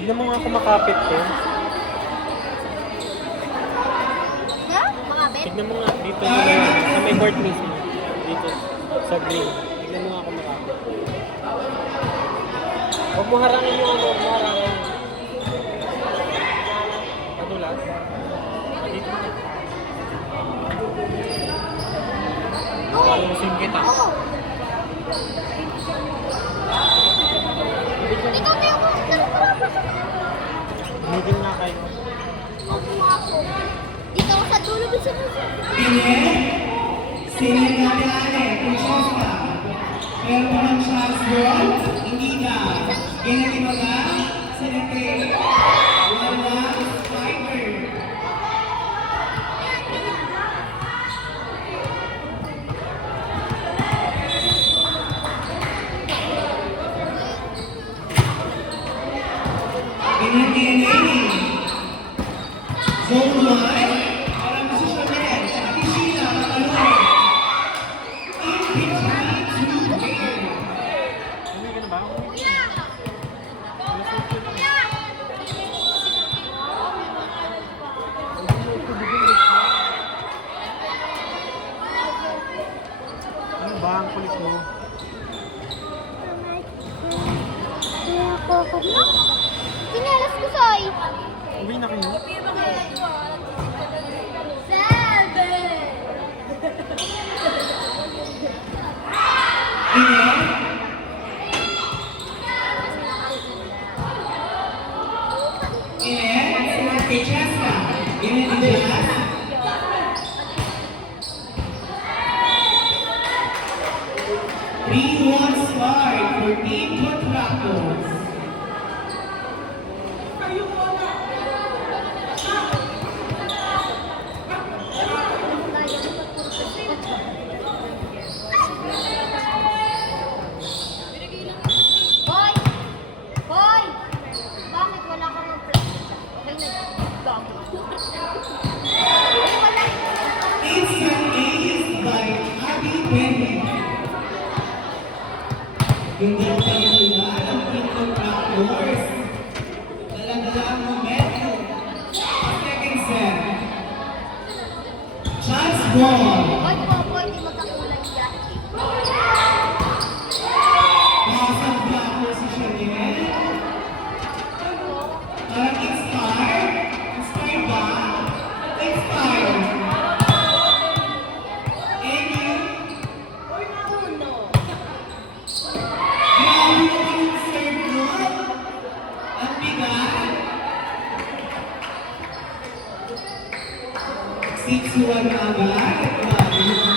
Tignan mo nga kumakapit ko. Ha? Makapit? Tignan mo nga dito mo na sa may court mismo. Dito sa green. Tignan mo nga kumakapit. Huwag mo harangin yung ano, huwag mo harangin. Padulas. Dito na. Palusin kita. Oo. Ikaw tayo mo. Meeting na kayo. Huwag mo ako. Dito ako sa dulo. Singin natin ate, Francesca. Pero walang shots doon, hindi na. Ginagawa ka, Senate. Wala, fighter. Ginagawa Zone 1, para masisya na yan. Ate Sheila, makalunod. Ano ka na ba? Ano ba ang kulit mo? Tinalas ko, Soy. Uwi na kayo? Francesca, ginagawa. 3-1 start for Team Contractors. Hoy! Hoy! Bakit wala kang mag-play? Okay na. Dog. Ay, wala. Instant Ace by Abby Penny. Yung dalawang lugar ng Team Contractors. Dala-dala ang momentum. Second set. Chance ball. Hoy, Popoy, di magkakulay yan. Pasang blocker si Chanel. Parang inspired. Inspired ba? Inspired. And you? Uno. Grabe naman yung serve nun. Ang bigat. 6-1 agad. Grabe.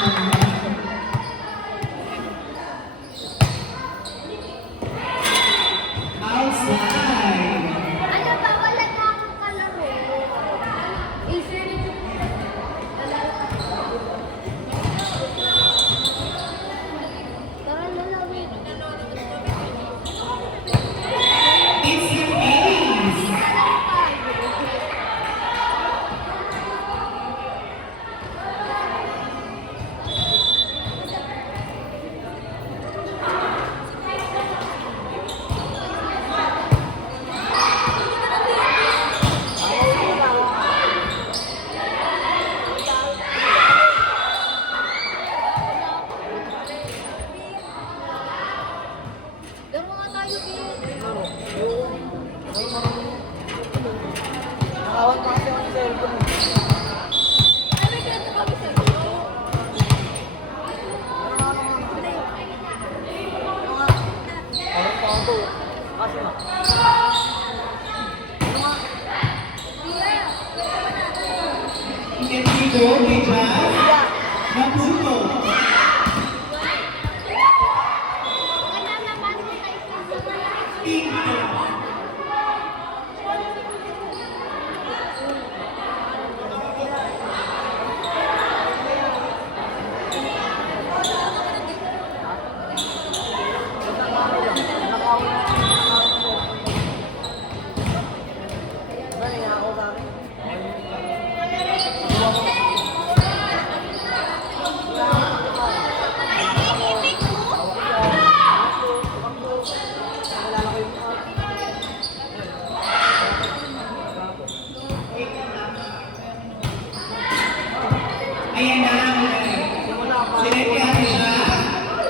Sineti ate siya.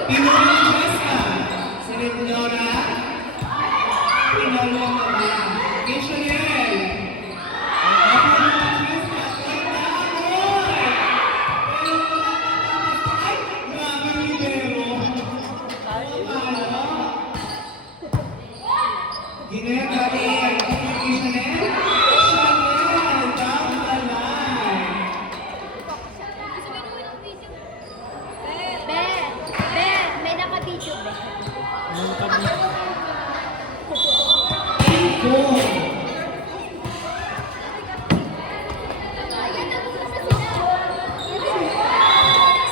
Pinuli ni Jessica. Sineti Nora. Pinuli ang mama. Kay Chanel. Pinuli ni Jessica. Kay Damoy. Ay, grabe ni Vero. Ginaya kami. Kay Chanel. Chanel. Down the line. Be, may naka-video, be. Anong kami? Info.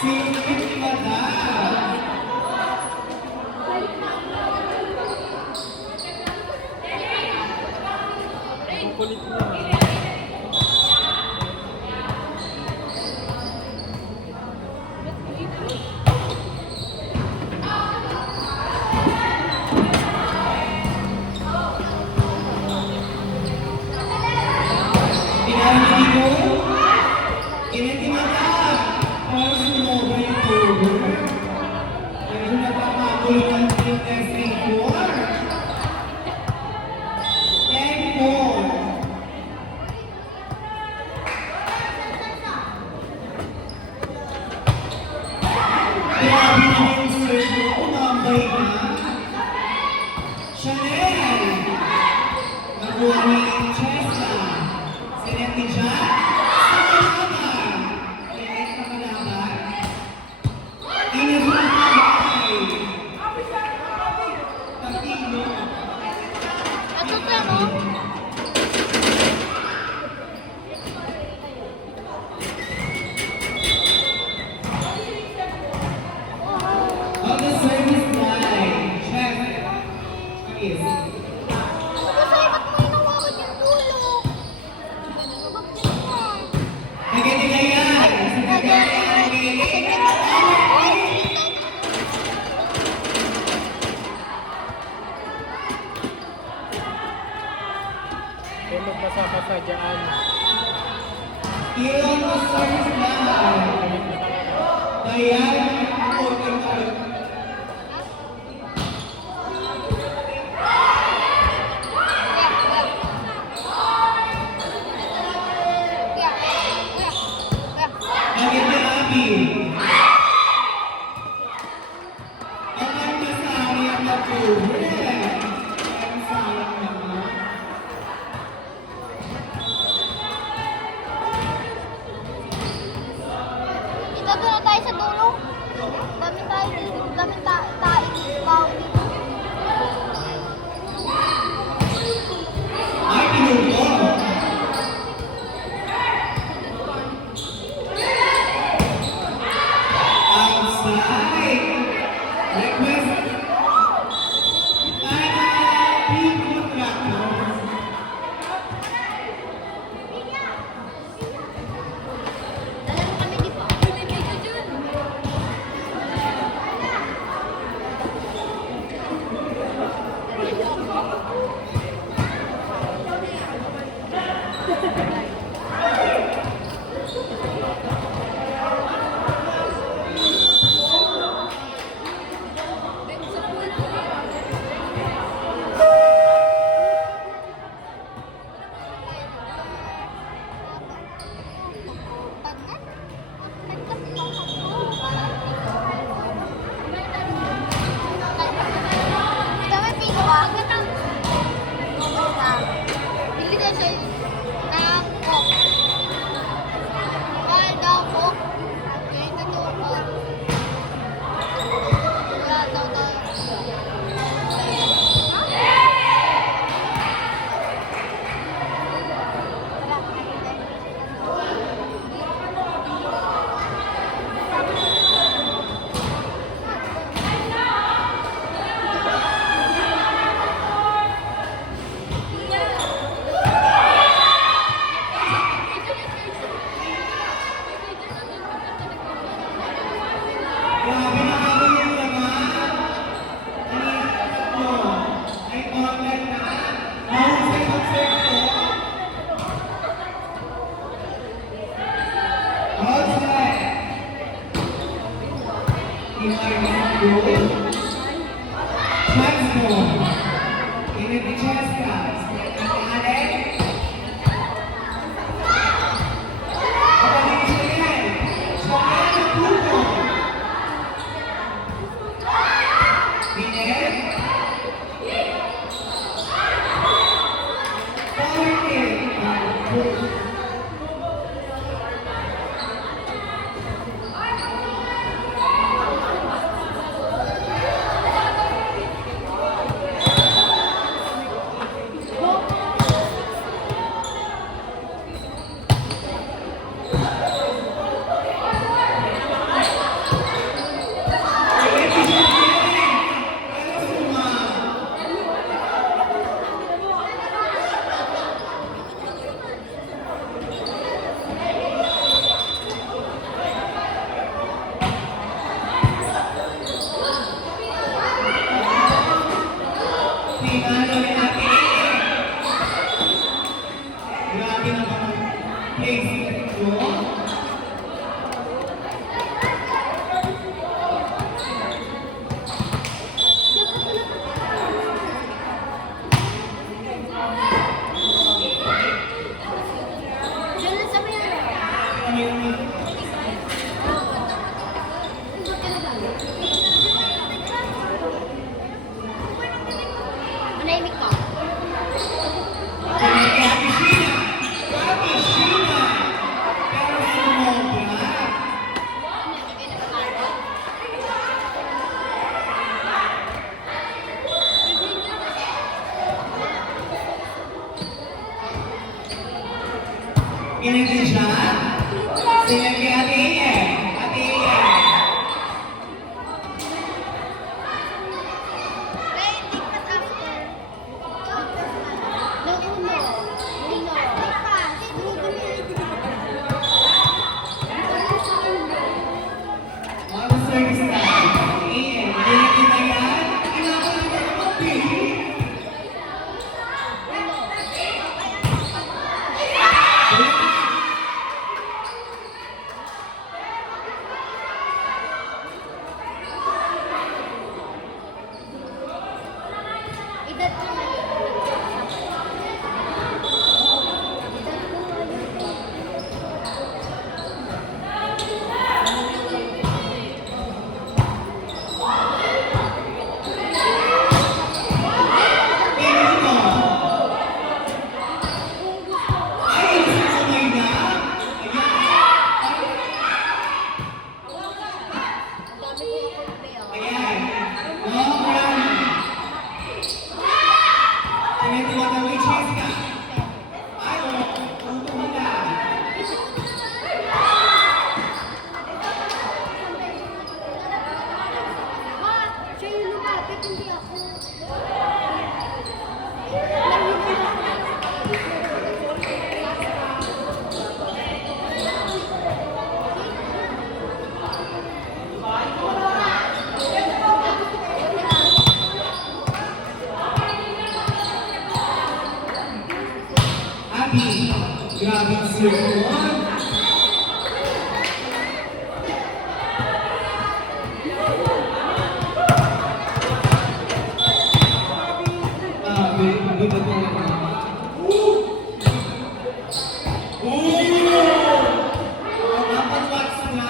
Silipin mata. Ang kulit mo. Pinahuli mo. Kiniti mata. Para sumobra yung tubo. Medyo napapaguluhan ko yung SC4. Tempo. Grabe naman yung surf mo. Umambay na. Chanel. Nakuha ni Chesa. Sineti siya. Kalaban. Sineti sa kalaban. Ines na kabay. Tatino. At ito mo, On the service line. Check. Yes. kasi ba't mo hinawakan yung dulo? Bakit mo? Nagiging yan. Sa nagiging. Kaya magbasa ka sa dyan. Still on the service line. Diane. Bakit na Abi? Ang masari ang natuloy. Ang sayang naman. Ito doon na tayo sa dulo. Dami tayo dito. Dami tayo dito. Ay, pinuto. Outside. Request. People tractors. Dala mo kami di ba? May video dyan. Team Irene Gold. Transform. Team Francesca. Alec. Kapatid Chanel. Chanel Pupo. Binet. Tingnan ni Ate Ate. Grabe naman ang placement ko. Diyan lang sa may ano. Manahimik ka. Ate Sheena. Ate Sheena. Pero sumobra. Pinagin siya. Sila kay Ate Ian. Ate Ian. All the service staff. Ate Ian. Pinagin na yan. Kailangan na ba mag-pay? Edad ko na yun. Edad ko na yun. Pinagin mo. Ay, sumay na. Ang dami ko yung kumpeo. Ayan. Long run. Tinatawag ni Cheska. Ay, tutuwa na. Ma, siya yung lumapit, hindi ako. Abby, grabing sirkulon. Biba ko na. Dapat watch na.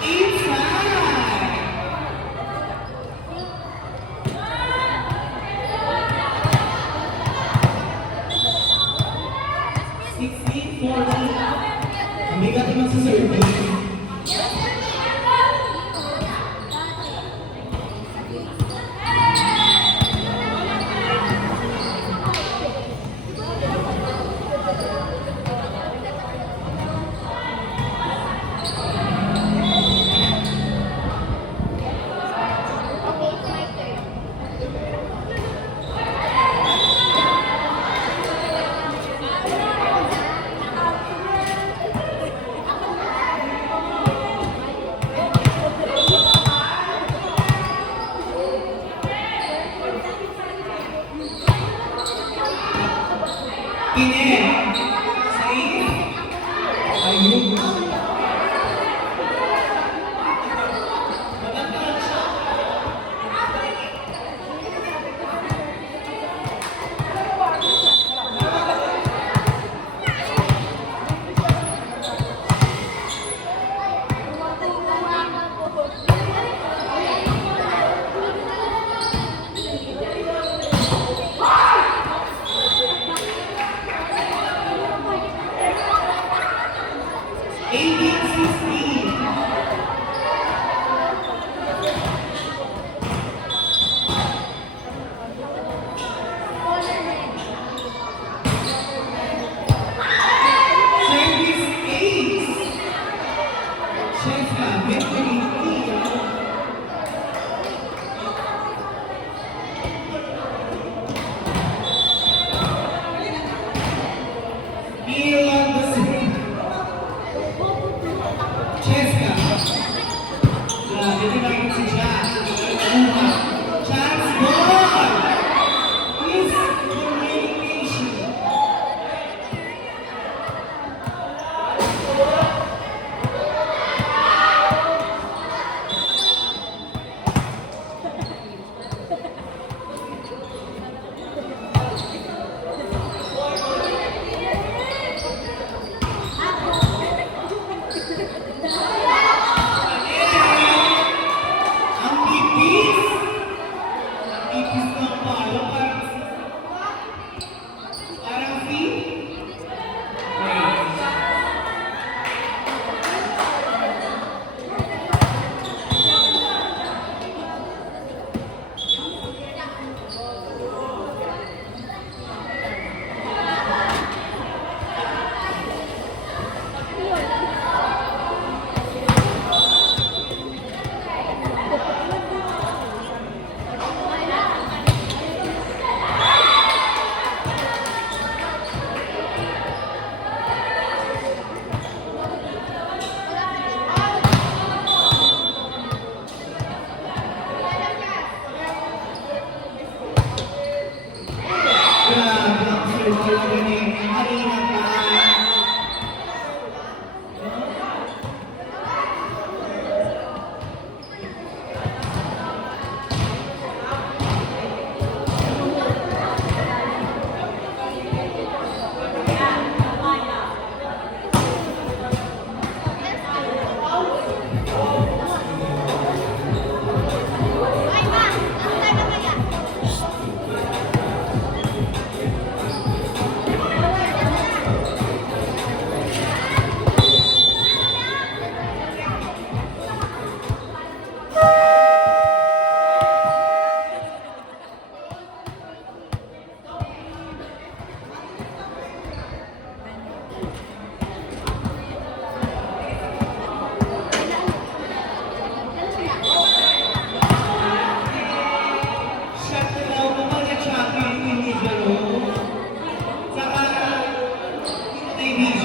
Inside. 16-14. Ang bigat naman sa service. Okay, it's my turn. Ine. 6. 18-16. Service ace. Cheska, victory lead. Ilan Basir. Cheska. Grabe, tinagin si Jack. Uma. Chance ball. Is communication. Ang ipis. Ang ipis ng palo. Parang free. Grabe ang sir talaga ni Marina pa. Shot na daw ko pa na champion ni Jero. Saka, kay BJ.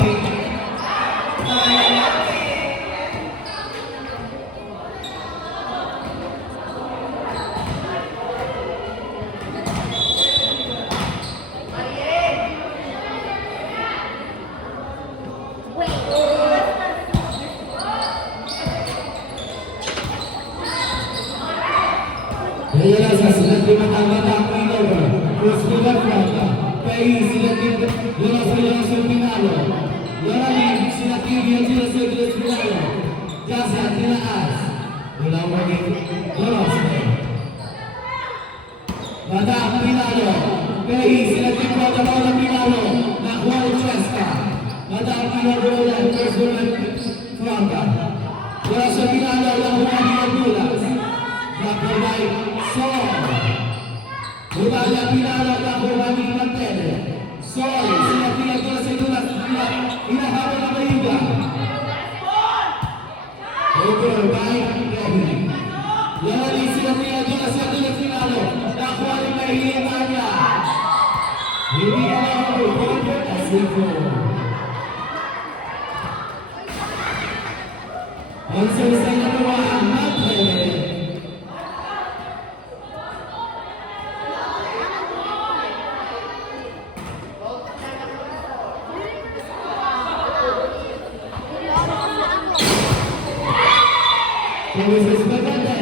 Kaya sa sila pinakaganda ang Pinoy, Cruz Villarfranca, kaya sila sila Pinalo, Yorani sila sila Pinalo, Jasa tinaas, mula maging Loros. Bata ang Pinalo, kaya sila Pinalo, nakuha ang Cheska, Bata ang Pinalo, Cruz Villarfranca, wala sa Pinalo, nakuha ang Dulas. Nakulay Sol. Budaya Pinalo nakuha ni Mantele. Sol, sila pinagdala sa Dulas. Hinahabol ang Mayuga. Over by Kevin. Lali sila pinagdala sa Dulas Pinalo. Nakuha ni Mahimanya. Hindi na lang ang report as info. Ang sulusay na nakuha ang Mantele. Services Baganda.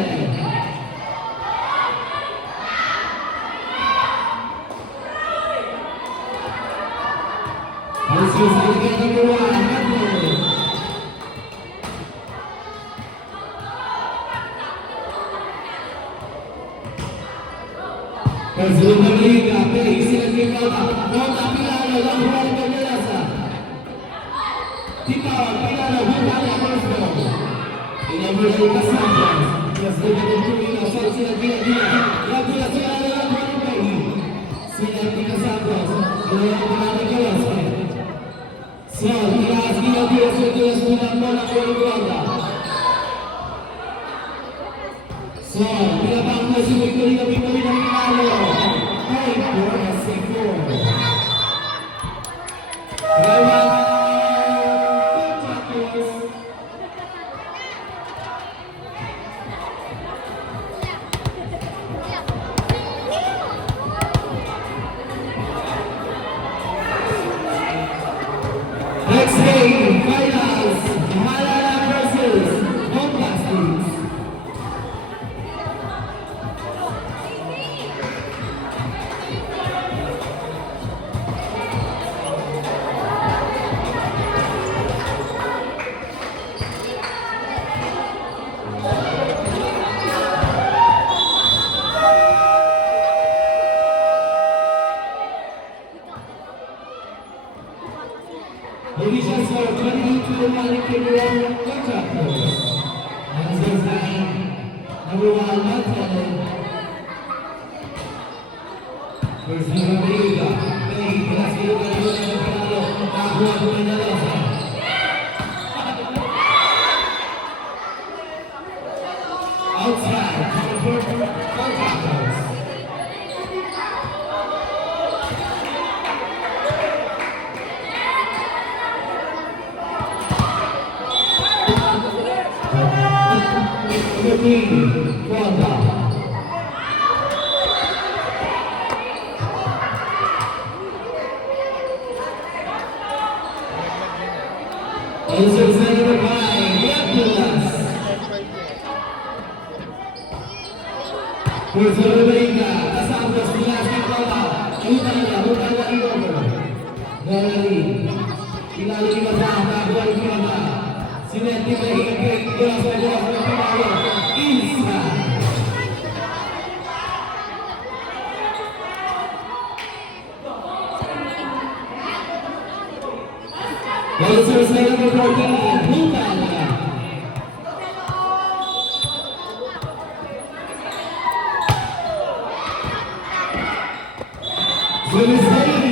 Services Baganda. Kazuma Liga, sila Pinalo, Nota Pinalo, Lahuan Pagdalasa. Tikaw, Pinalo, Inaugurado Cassandras. Just give it to me. Asal sila dia. Lagu na sila na lang mga baby. Sila ni Cassandras. Kaya ang mga nagkalas. So, tiras dia sudah sudah bola keluar. So, bila bangsa sudah kembali dari Malo. Hai, bola sekor. Lawan next game, finals, Malala versus Bombastics. Positions for 22-21 kilogram contractors. Answers nine. Number 1, Martin. First number Vega. Pay, Brasil, Brasil, Brasil, Agua, Mendoza. Outside, for contractors. Puerto Rico, Cassandras, Pilastic Bola, Utala, Igogo, Gallery, Ilalim Mazata, Guadalajara, Sineti Mahigay, Gosa, Pinalo, Isa. Versus number 14, Utala. Venezuela.